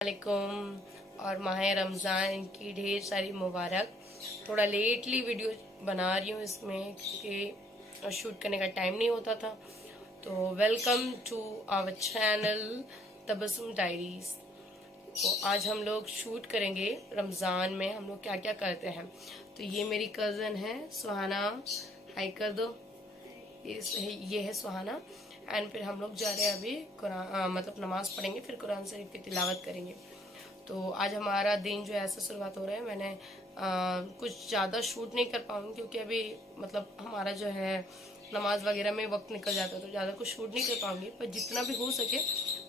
वालेकुम और माह रमज़ान की ढेर सारी मुबारक। थोड़ा लेटली वीडियो बना रही हूँ इसमें क्योंकि शूट करने का टाइम नहीं होता था। तो welcome to our channel Tabassum diaries. तो आज हम लोग शूट करेंगे रमज़ान में हम लोग क्या क्या करते हैं। तो ये मेरी कज़न है सुहाना, हाय कर दो। ये है सुहाना। एंड फिर हम लोग जा रहे हैं अभी कुरान मतलब नमाज पढ़ेंगे, फिर कुरान शरीफ की तिलावत करेंगे। तो आज हमारा दिन जो है ऐसा शुरुआत हो रहा है। मैंने कुछ ज़्यादा शूट नहीं कर पाऊंगी क्योंकि अभी मतलब हमारा जो है नमाज वगैरह में वक्त निकल जाता है, तो ज़्यादा कुछ शूट नहीं कर पाऊंगी, पर जितना भी हो सके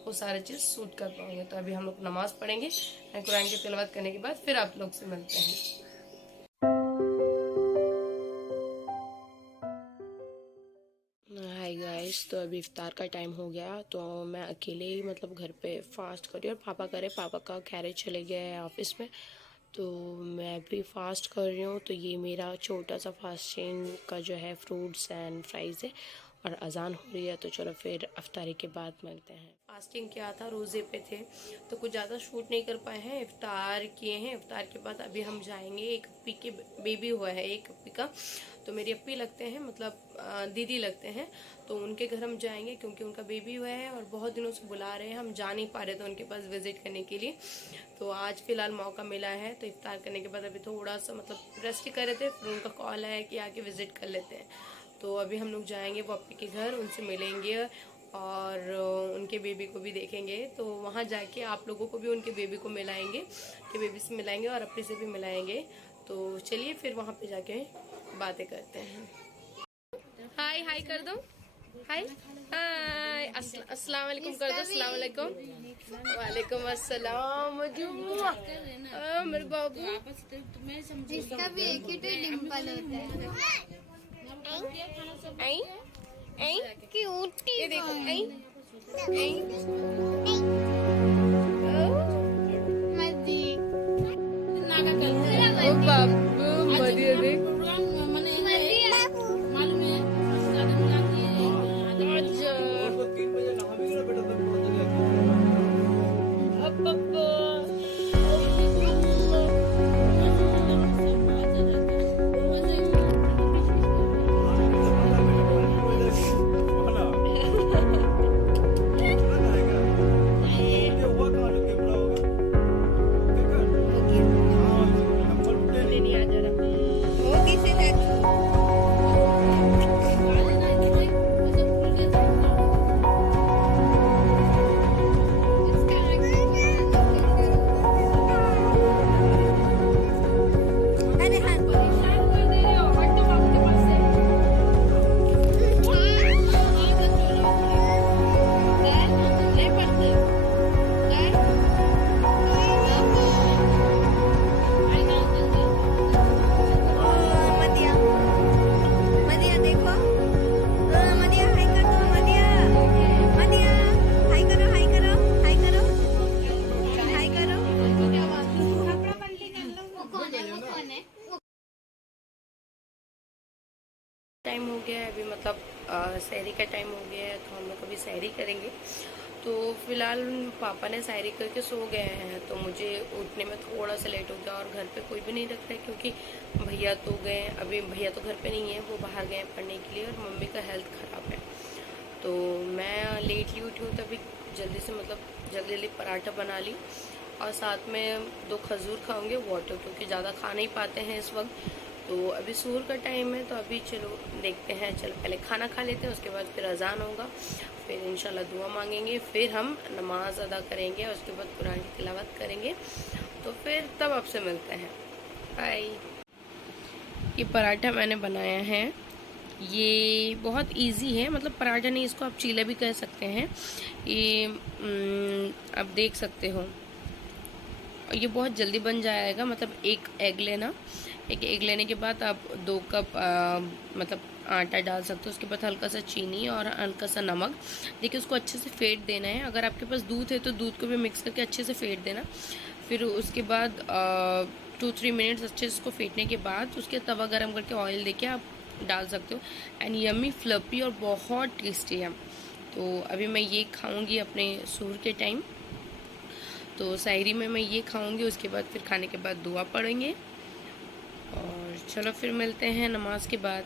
वो सारी चीज़ शूट कर पाऊंगी। तो अभी हम लोग नमाज पढ़ेंगे, कुरान की तिलावत करने के बाद फिर आप लोग से मिलते हैं। हाय गाइस, तो अभी इफ्तार का टाइम हो गया। तो मैं अकेले ही मतलब घर पे फास्ट कर रही हूँ और पापा का कैरेज चले गया है ऑफिस में, तो मैं भी फास्ट कर रही हूँ। तो ये मेरा छोटा सा फास्टिंग का जो है फ्रूट्स एंड फ्राइज़ है और अजान हो रही है। तो चलो फिर अफ्तारी के बाद मिलते हैं। फास्टिंग किया था, रोज़े पे थे, तो कुछ ज़्यादा शूट नहीं कर पाए हैं। इफ्तार किए हैं, इफ्तार के बाद अभी हम जाएंगे। एक अप्पी के बेबी हुआ है, एक अप्पी का, तो मेरी अप्पी लगते हैं, मतलब दीदी लगते हैं। तो उनके घर हम जाएंगे क्योंकि उनका बेबी हुआ है और बहुत दिनों से बुला रहे हैं, हम जा नहीं पा रहे थे उनके पास विजिट करने के लिए। तो आज फिलहाल मौका मिला है। तो इफ्तार करने के बाद अभी थोड़ा सा मतलब रेस्ट कर रहे थे, फिर उनका कॉल आया कि आके विजिट कर लेते हैं। तो अभी हम लोग जाएंगे वो अप्पी के घर, उनसे मिलेंगे और उनके बेबी को भी देखेंगे। तो वहाँ जाके आप लोगों को भी उनके बेबी को मिलाएंगे, कि बेबी से मिलाएंगे और अप्पी से भी मिलाएंगे। तो चलिए फिर वहाँ पे जाके बातें करते हैं। हाय हाय कर दो, हाय हाय, अस्सलाम वालेकुम कर दो, अस्सलाम वालेकुम। वालेकुम अस्सलाम। मेरे बाबू, इसका भी एक ही तो डिम्पल होता है। क्यूट, ये देखो, मदी ओ बाबू मदिया देख। टाइम हो गया है अभी, मतलब सहरी का टाइम हो गया है, तो हम लोग अभी सहरी करेंगे। तो फिलहाल पापा ने सहरी करके सो गए हैं, तो मुझे उठने में थोड़ा सा लेट हो गया। और घर पे कोई भी नहीं रखता है क्योंकि भैया तो गए, अभी भैया तो घर पे नहीं है, वो बाहर गए पढ़ने के लिए, और मम्मी का हेल्थ ख़राब है। तो मैं लेटली उठी हूँ, तो अभी जल्दी से मतलब जल्दी पराठा बना ली और साथ में 2 खजूर खाऊंगे, वाटर, क्योंकि ज़्यादा खा नहीं पाते हैं इस वक्त। तो अभी सूर का टाइम है, तो अभी चलो देखते हैं, चल पहले खाना खा लेते हैं, उसके बाद फिर अजान होगा, फिर इंशाल्लाह दुआ मांगेंगे, फिर हम नमाज अदा करेंगे और उसके बाद कुरान की तिलावत करेंगे। तो फिर तब आपसे मिलते हैं, बाय। ये पराठा मैंने बनाया है, ये बहुत इजी है, मतलब पराठा नहीं, इसको आप चीला भी कह सकते हैं। ये आप देख सकते हो, ये बहुत जल्दी बन जाएगा। मतलब एक एग लेना, एक एग लेने के बाद आप 2 कप मतलब आटा डाल सकते हो, उसके बाद हल्का सा चीनी और हल्का सा नमक। देखिए उसको अच्छे से फेंट देना है, अगर आपके पास दूध है तो दूध को भी मिक्स करके अच्छे से फेंट देना। फिर उसके बाद 2-3 मिनट्स अच्छे से इसको फेंटने के बाद उसके तवा गरम करके ऑयल देके आप डाल सकते हो। एंड यम्मी फ्लफी और बहुत टेस्टी है। तो अभी मैं ये खाऊंगी अपने सूर के टाइम। तो शायरी में मैं ये खाऊंगी, उसके बाद फिर खाने के बाद दुआ पढ़ेंगे। और चलो फिर मिलते हैं नमाज के बाद।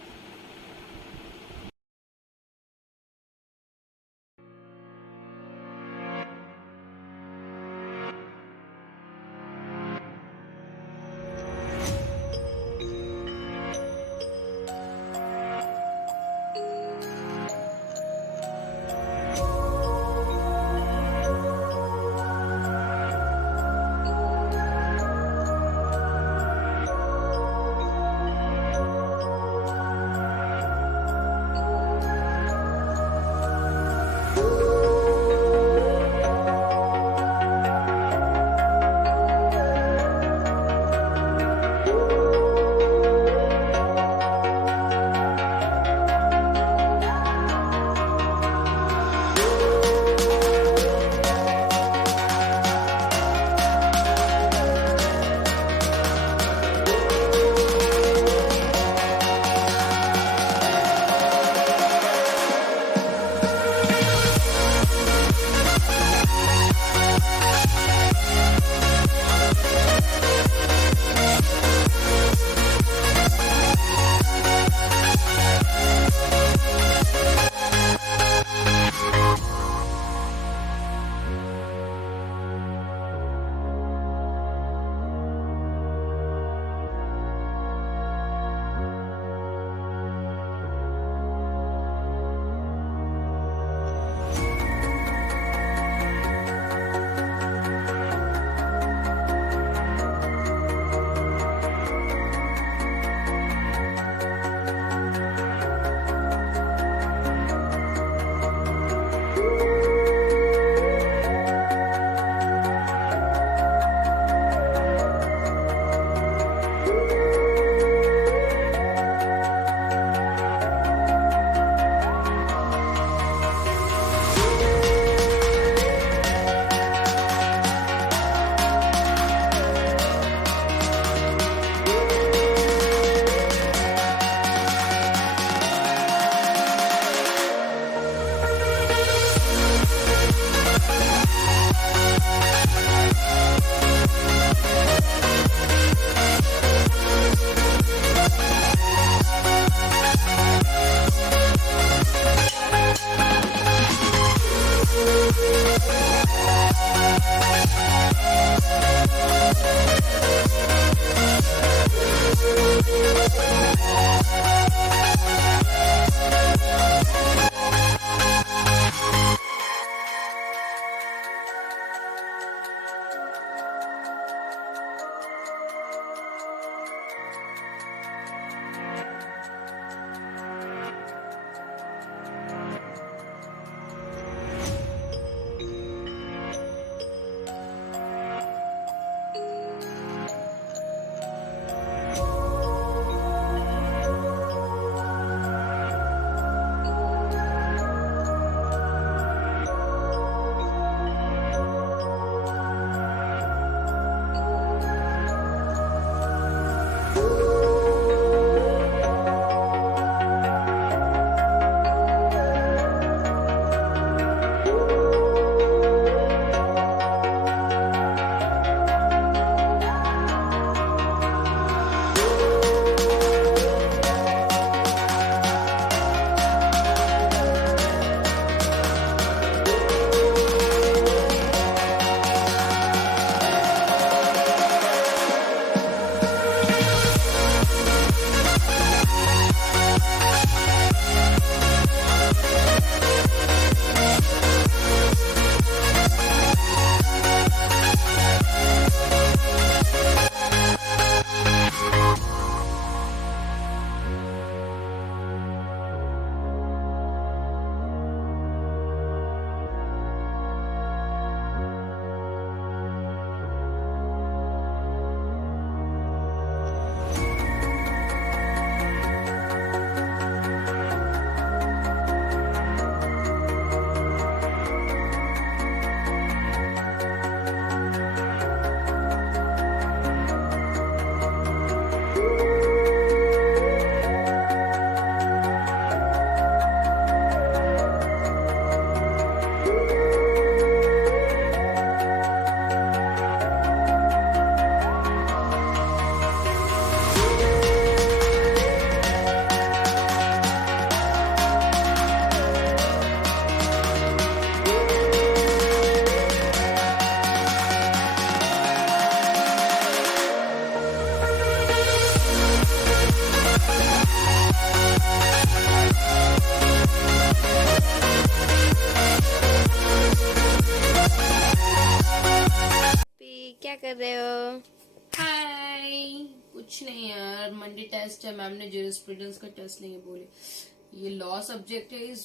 कुछ नहीं यार, मंडे टेस्ट है, मैम ने ज्यूरिस्प्रूडेंस का टेस्ट नहीं बोले। ये लॉ सब्जेक्ट है इज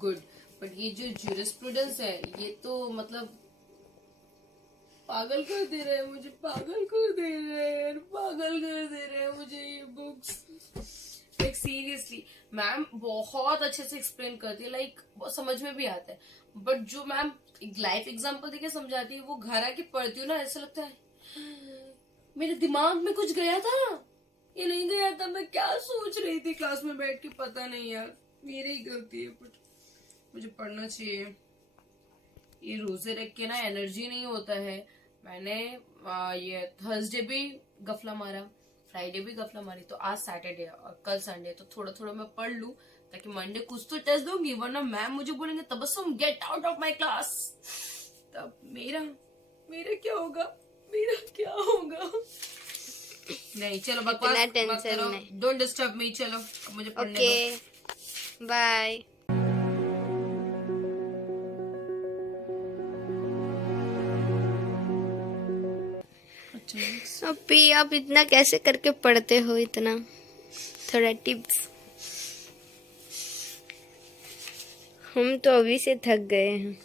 गुड, बट ये जो ज्यूरिस्प्रूडेंस है ये तो मतलब पागल कर दे रहे हैं मुझे, पागल कर दे रहे हैं, पागल कर दे रहे हैं मुझे ये बुक्स। लाइक सीरियसली मैम बहुत अच्छे से एक्सप्लेन करती है, लाइक समझ में भी आता है, बट जो मैम लाइफ एग्जांपल देके समझाती है वो घर आके पढ़ती हूँ ना, ऐसा लगता है मेरे दिमाग में कुछ गया था, ये नहीं गया था, मैं क्या सोच रही थी क्लास में बैठ के, पता नहीं यार, मेरी ही गलती है, बट मुझे पढ़ना चाहिए। ये रोजे रख के ना एनर्जी नहीं होता है। मैंने ये थर्सडे भी गफला मारा, फ्राइडे भी गफला मारी, तो आज सैटरडे और कल संडे, तो थोड़ा थोड़ा मैं पढ़ लूं ताकि मंडे कुछ तो टेस्ट दूंगी, वरना मैम मुझे बोलेंगे Tabassum get out of my class, तब मेरा क्या होगा, मेरा क्या होगा। नहीं चलो बकवास मत करो, डोंट डिस्टर्ब मी, चलो मुझे पढ़ने दो। बाय। अभी आप इतना कैसे करके पढ़ते हो इतना, थोड़ा टिप्स। हम तो अभी से थक गए हैं।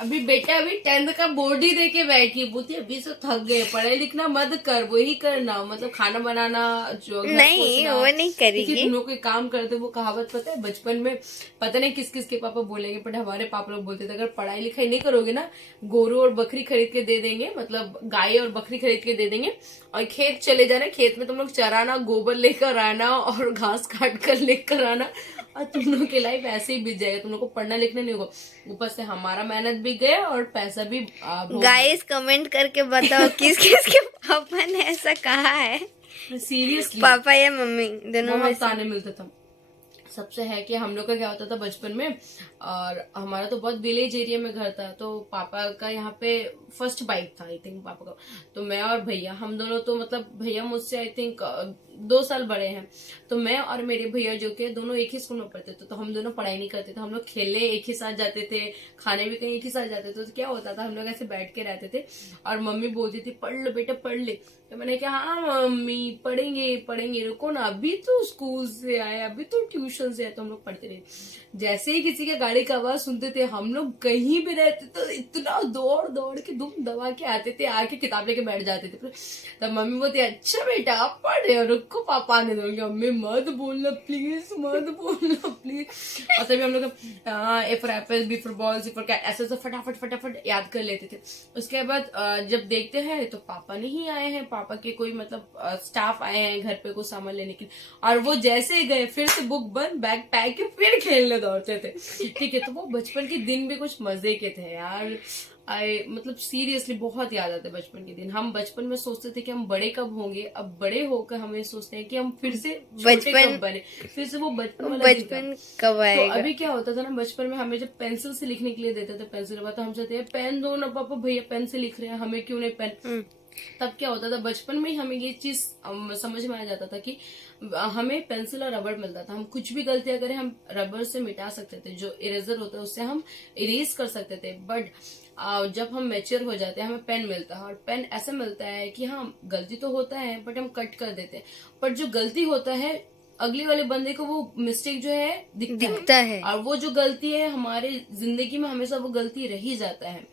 अभी बेटा अभी 10th का बोर्ड ही देके बैठी, बोलती अभी से थक गए, पढ़ाई लिखना मत कर, वही करना, मतलब खाना बनाना, जो नहीं वो नहीं करेगी, तुम लोग कोई काम करते। वो कहावत पता है बचपन में, पता नहीं किस किस के पापा बोलेंगे, बट हमारे पापा लोग बोलते थे अगर पढ़ाई लिखाई नहीं करोगे ना, गोरू और बकरी खरीद के दे देंगे, मतलब गाय और बकरी खरीद के दे देंगे, और खेत चले जाना, खेत में तुम लोग चराना, गोबर लेकर आना और घास काट कर लेकर आना, और तुम लोग की लाइफ ऐसे ही बीत जाएगा, तुम लोग को पढ़ना लिखना नहीं होगा, ऊपर से हमारा मेहनत भी गया और पैसा भी। गाइस कमेंट करके बताओ किस किस के पापा ने ऐसा कहा है, सीरियसली पापा या मम्मी दोनों में बहुत ताने मिलते थे। सबसे है कि हम लोग का क्या होता था बचपन में, और हमारा तो बहुत विलेज एरिया में घर था, तो पापा का यहाँ पे फर्स्ट बाइक था आई थिंक पापा का, तो मैं और भैया हम दोनों, तो मतलब भैया मुझसे आई थिंक 2 साल बड़े हैं, तो मैं और मेरे भैया जो के दोनों एक ही स्कूल में पढ़ते थे, तो हम दोनों पढ़ाई नहीं करते थे, हम लोग खेलने एक ही साथ जाते थे, खाने भी कहीं एक ही साथ जाते थे, तो क्या होता था हम लोग ऐसे बैठ के रहते थे, और मम्मी बोलती थी पढ़ लो बेटा पढ़ ले, तो मैंने कहा हाँ मम्मी पढ़ेंगे पढ़ेंगे, रुको ना, अभी तो स्कूल से आए, अभी तो ट्यूशन से आए, तो हम लोग पढ़ते रहे। जैसे ही किसी के गाड़ी का आवाज सुनते थे, हम लोग कहीं भी रहते तो इतना दौड़ दौड़ के दुम दबा के आते थे, आके किताब लेके बैठ जाते थे। तब मम्मी बोलती अच्छा बेटा आप पढ़ रहे हो, रुको पापा आने दोगे, मम्मी मत बोलना प्लीज, मत बोलना प्लीज। और तभी हम लोग A for apple, B for ball, C for cat, ऐसे तो फटाफट फटाफट याद कर लेते थे। उसके बाद जब देखते हैं तो पापा नहीं आए हैं, पापा के कोई मतलब स्टाफ आए हैं घर पे कुछ सामान लेने के लिए, और वो जैसे ही गए फिर से बुक बंद, बैग पैक के फिर खेलने दौड़ते थे। ठीक है, तो वो बचपन के दिन भी कुछ मजे के थे यार। मतलब सीरियसली बहुत याद आते बचपन के दिन। हम बचपन में सोचते थे कि हम बड़े कब होंगे, अब बड़े होकर हमें सोचते हैं कि हम फिर से छोटे कब बने, फिर से वो बचपन कब आएगा। तो अभी क्या होता था ना, बचपन में हमें जब पेंसिल से लिखने के लिए देते थे पेंसिल, तो हम चाहते हैं पेन दो ना पापा, भैया पेन से लिख रहे हैं, हमें क्यों नहीं पेन। तब क्या होता था बचपन में ही हमें ये चीज समझ में आ जाता था कि हमें पेंसिल और रबड़ मिलता था, हम कुछ भी गलतियां करें हम रबड़ से मिटा सकते थे, जो इरेजर होता है उससे हम इरेज कर सकते थे। बट जब हम मैच्योर हो जाते हैं हमें पेन मिलता है, और पेन ऐसा मिलता है कि हाँ गलती तो होता है बट हम कट कर देते हैं, बट जो गलती होता है अगले वाले बंदे को वो मिस्टेक जो है दिखता है, और वो जो गलती है हमारे जिंदगी में हमेशा वो गलती रह ही जाता है।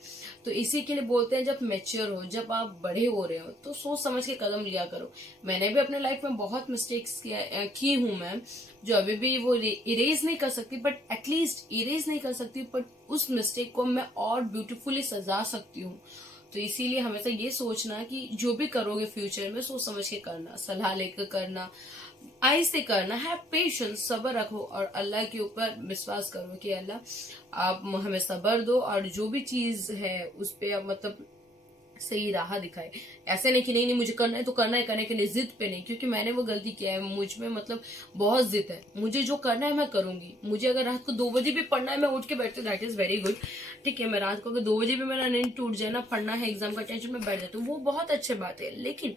तो इसी के लिए बोलते हैं जब मैच्योर हो, जब आप बड़े हो रहे हो तो सोच समझ के कदम लिया करो। मैंने भी अपने लाइफ में बहुत मिस्टेक्स की हूँ मैम, जो अभी भी वो इरेज नहीं कर सकती, बट एटलीस्ट इरेज नहीं कर सकती, बट उस मिस्टेक को मैं और ब्यूटीफुली सजा सकती हूँ। तो इसीलिए हमेशा ये सोचना कि जो भी करोगे फ्यूचर में सोच समझ के करना, सलाह लेकर करना, आई से करना है, पेशेंस, सब्र रखो, और अल्लाह के ऊपर विश्वास करो कि अल्लाह आप हमें सब्र दो, और जो भी चीज है उस पे आप मतलब सही राह दिखाए। ऐसे नहीं कि नहीं मुझे करना है तो करना है, करने के लिए जिद पे नहीं, क्योंकि मैंने वो गलती किया है, मुझ में मतलब बहुत जिद है, मुझे जो करना है मैं करूंगी। मुझे अगर रात को 2 बजे भी पढ़ना है मैं उठ के बैठती हूँ, दैट इज वेरी गुड। ठीक है, मैं रात को अगर 2 बजे भी मेरा नींद टूट जाए ना, पढ़ना है एग्जाम का टेंशन में बैठ जाती हूँ, वो बहुत अच्छी बात है। लेकिन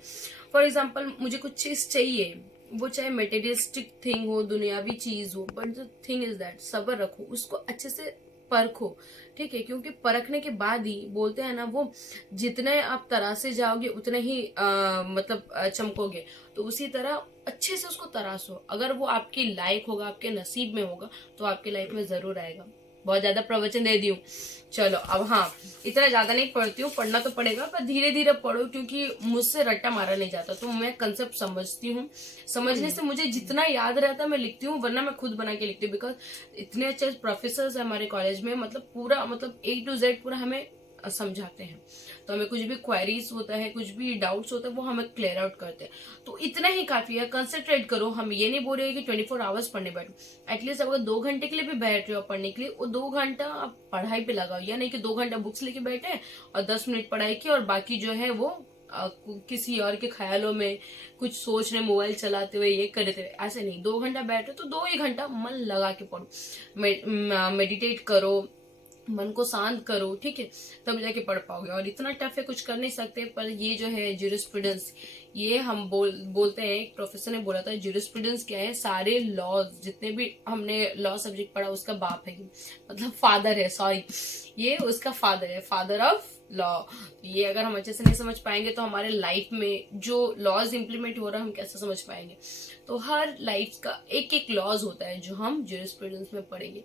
फॉर एग्जाम्पल मुझे कुछ चीज चाहिए, वो चाहे मटेरियलिस्टिक थिंग हो, दुनियावी चीज हो, but the thing is that सब्र रखो, उसको अच्छे से परखो, ठीक है, क्योंकि परखने के बाद ही बोलते हैं ना, वो जितने आप तरासे जाओगे उतने ही चमकोगे। तो उसी तरह अच्छे से उसको तरासो, अगर वो आपकी लायक होगा, आपके नसीब में होगा, तो आपकी लाइफ में जरूर आएगा। बहुत ज्यादा प्रवचन दे दी हूँ, चलो अब हाँ, इतना ज्यादा नहीं पढ़ती हूँ, पढ़ना तो पड़ेगा पर धीरे धीरे पढ़ो, क्योंकि मुझसे रट्टा मारा नहीं जाता। तो मैं कंसेप्ट समझती हूँ, समझने से मुझे जितना याद रहता है मैं लिखती हूँ, वरना मैं खुद बना के लिखती हूँ। बिकॉज इतने अच्छे प्रोफेसर है हमारे कॉलेज में, पूरा A to Z पूरा हमें समझाते हैं। तो हमें कुछ भी क्वेरीज होता है, कुछ भी डाउट्स होता है, वो हमें क्लियर आउट करते हैं। तो इतना ही काफी है, कंसंट्रेट करो। हम ये नहीं बोल रहे कि 24 आवर्स पढ़ने बैठो, एटलीस्ट अगर 2 घंटे के लिए भी बैठ रहे हो पढ़ने के लिए, वो 2 घंटा आप पढ़ाई पे लगाओ। या नहीं कि 2 घंटा बुक्स लेके बैठे और 10 मिनट पढ़ाई की और बाकी जो है वो किसी और के ख्यालों में कुछ सोच रहे, मोबाइल चलाते हुए, ये करते हुए। ऐसे नहीं, 2 घंटा बैठो तो 2 ही घंटा मन लगा के पढ़ो, मेडिटेट करो, मन को शांत करो, ठीक है, तब जाके पढ़ पाओगे। और इतना टफ है, कुछ कर नहीं सकते। पर ये जो है ज्यूरिस्प्रूडेंस, ये हम बोलते हैं, एक प्रोफेसर ने बोला था, ज्यूरिस्प्रूडेंस क्या है, सारे लॉज जितने भी हमने लॉ सब्जेक्ट पढ़ा उसका बाप है, मतलब फादर है, सॉरी, ये उसका फादर है, फादर ऑफ लॉ। ये अगर हम अच्छे से नहीं समझ पाएंगे तो हमारे लाइफ में जो लॉज इंप्लीमेंट हो रहा है हम कैसे समझ पाएंगे। तो हर लाइफ का एक एक लॉज होता है जो हम ज्यूरिस्प्रूडेंस में पढ़ेंगे।